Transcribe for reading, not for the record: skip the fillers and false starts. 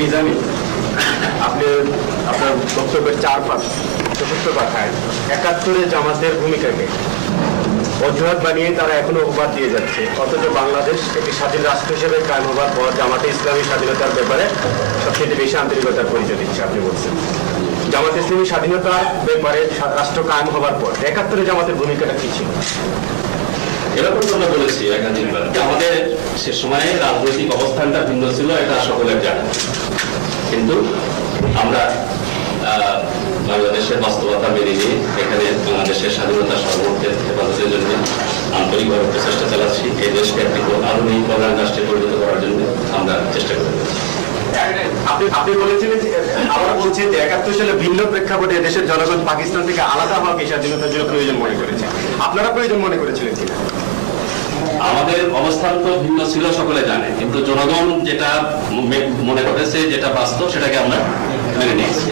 মিজানি, আপনি আপনার বক্তব্যের চতুর্থ কথায় ৭১ জামাতের ভূমিকাকে অজুহাত বানিয়ে তারা এখনো অপবাদ দিয়ে যাচ্ছে, অথচ বাংলাদেশ একটি স্বাধীন রাষ্ট্র হিসেবে কায়েম হবার পর জামাতে ইসলামী স্বাধীনতার ব্যাপারে সবচেয়ে বেশি আন্তরিকতার পরিচয় দিচ্ছে। আপনি বলছেন জামাতে ইসলামী স্বাধীনতার ব্যাপারে রাষ্ট্র কায়েম হবার পর ৭১ জামাতের ভূমিকাটা কি ছিল? এরকম আমরা বলেছি একাধিকবার, আমাদের সে সময়ে রাজনৈতিক অবস্থানটা ভিন্ন ছিল, এটা সকলের জানা। কিন্তু আমরা বাংলাদেশের বাস্তবতা মেনে নিয়ে এখানে বাংলাদেশের স্বাধীনতা সার্বভৌমত্বের হেফাজতের জন্য আন্তরিকভাবে প্রচেষ্টা চালাচ্ছি। এই দেশকে একটি আধুনিক কল্যাণ রাষ্ট্রে পরিণত করার জন্য আমরা চেষ্টা করে যাচ্ছি। আপনি বলেছিলেন, আবার বলছেন যে ৭১ সালে ভিন্ন প্রেক্ষাপটে দেশের জনগণ পাকিস্তান থেকে আলাদা হওয়াকে স্বাধীনতার জন্য প্রয়োজন মনে করেছে। আপনারা প্রয়োজন মনে করেছিলেন কিনা? আমাদের অবস্থান তো ভিন্ন ছিল, সকলে জানে, কিন্তু জনগণ যেটা মনে করেছে, যেটা বাস্তব, সেটাকে আমরা মেনে নিয়েছি।